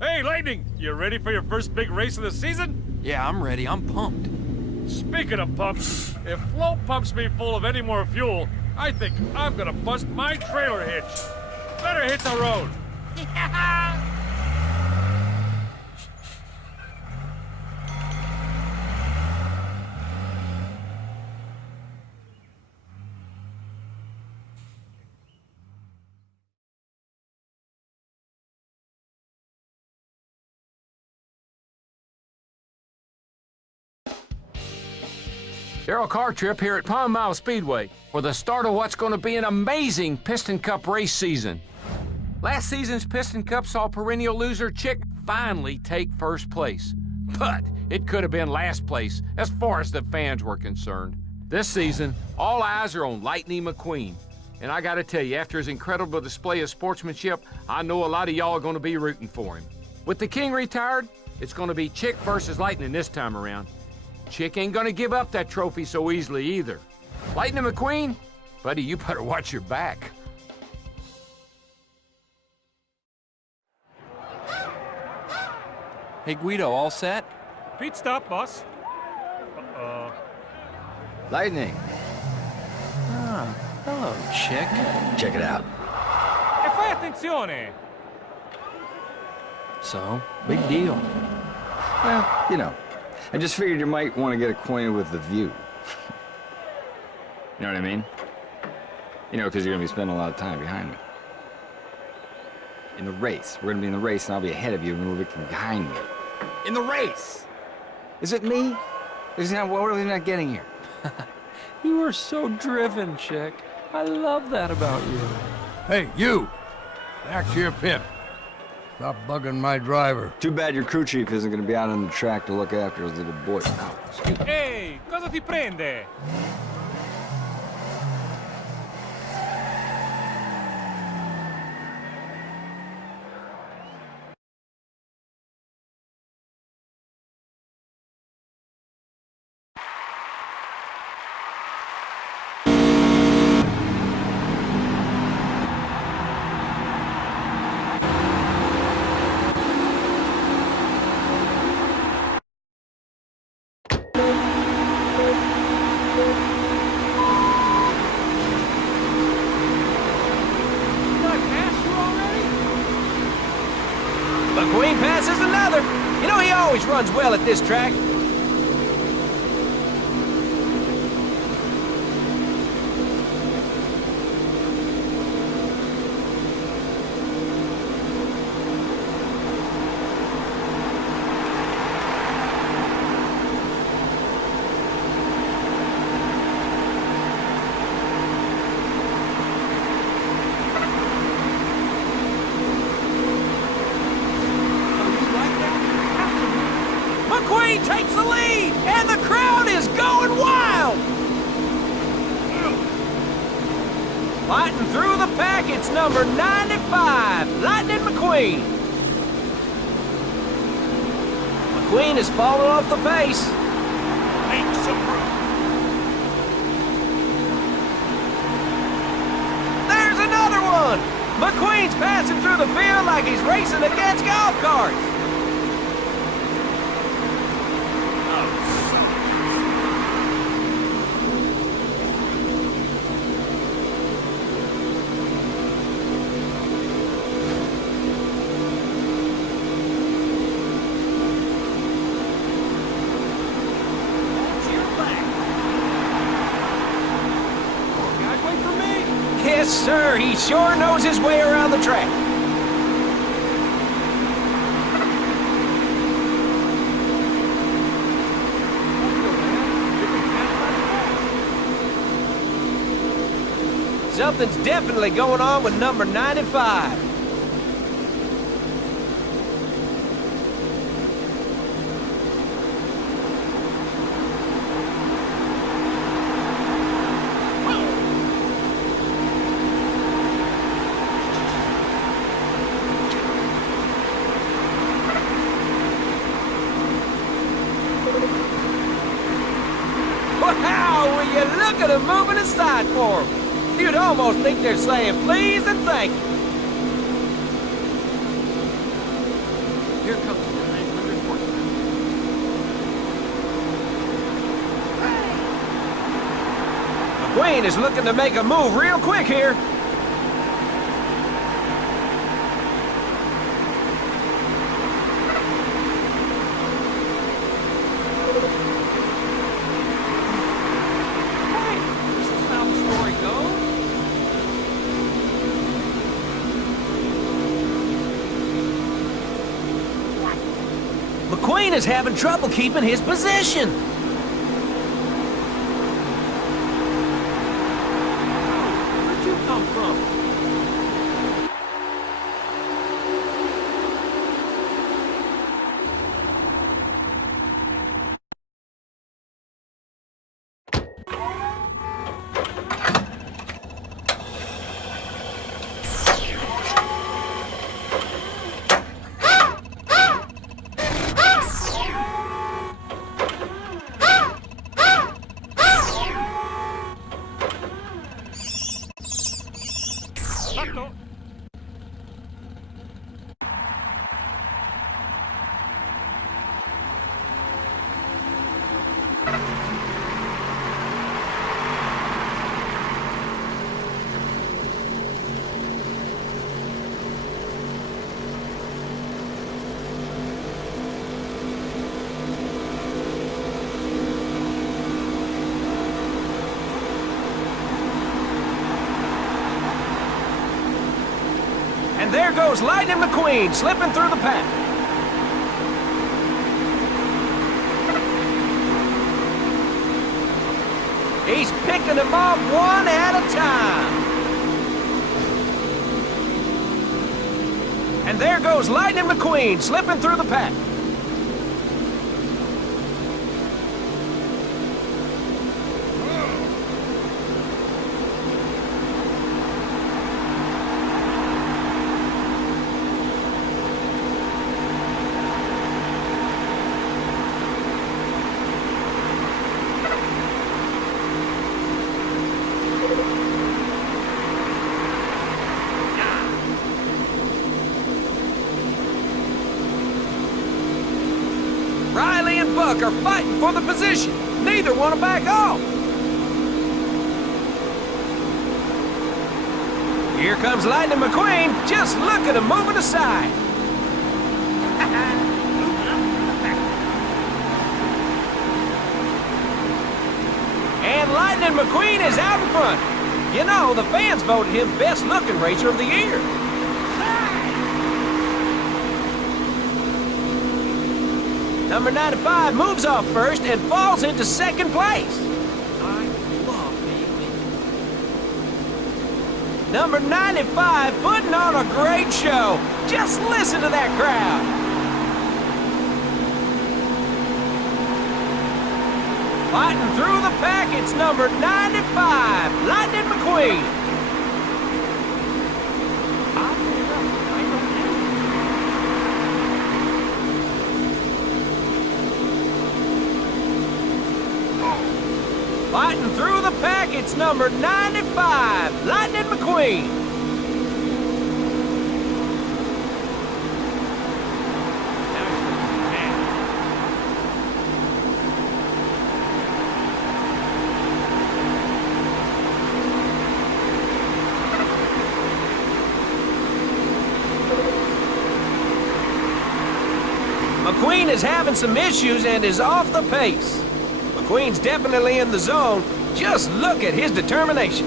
Hey, Lightning! You ready for your first big race of the season? Yeah, I'm ready. I'm pumped. Speaking of pumps, if Flo pumps me full of any more fuel, I think I'm gonna bust my trailer hitch. Better hit the road. Darrell car trip here at Pond Mile Speedway for the start of what's going to be an amazing Piston Cup race season. Last season's Piston Cup saw perennial loser Chick finally take first place, but it could have been last place as far as the fans were concerned. This season, all eyes are on Lightning McQueen, and I gotta tell you, after his incredible display of sportsmanship, I know a lot of y'all are gonna be rooting for him. With the King retired, it's gonna be Chick versus Lightning this time around. Chick ain't gonna give up that trophy so easily either. Lightning McQueen, buddy, you better watch your back. Hey, Guido, all set? Pit stop, boss. Lightning. Ah, hello, Chick. Check it out. E fai attenzione! So, big deal. Well, you know, I just figured you might want to get acquainted with the view. You know what I mean? You know, because you're going to be spending a lot of time behind me. In the race. We're going to be in the race, and I'll be ahead of you, and you'll be behind me. In the race! Is it me? What are we not getting here? You are so driven, Chick. I love that about you. Hey, you! Back to your pit. Stop bugging my driver. Too bad your crew chief isn't going to be out on the track to look after his little boy. Oh, excuse me. Ehi, cosa ti prende? McQueen passes another. You know he always runs well at this track. McQueen takes the lead, and the crowd is going wild! Fighting through the pack, it's number 95, Lightning McQueen. McQueen has fallen off the pace. Make some room. There's another one! McQueen's passing through the field like he's racing against golf carts. Yes, sir. He sure knows his way around the track. Something's definitely going on with number 95. Wow, will you look at them moving aside for them? You'd almost think they're saying please and thank you. Here comes the 900 horsepower. McQueen is looking to make a move real quick here. Hey, this is how the story goes. McQueen is having trouble keeping his position. Where'd you come from? And there goes Lightning McQueen slipping through the pack. He's picking them off one at a time. And there goes Lightning McQueen slipping through the pack. Riley and Buck are fighting for the position. Neither want to back off. Here comes Lightning McQueen. Just look at him moving aside. And Lightning McQueen is out in front. You know, the fans voted him best looking racer of the year. Number 95 moves off first and falls into second place. I love being Number 95 putting on a great show. Just listen to that crowd. Fighting through the pack, it's number 95, Lightning McQueen. Fighting through the pack, it's number 95, Lightning McQueen. McQueen is having some issues and is off the pace. McQueen's definitely in the zone. Just look at his determination.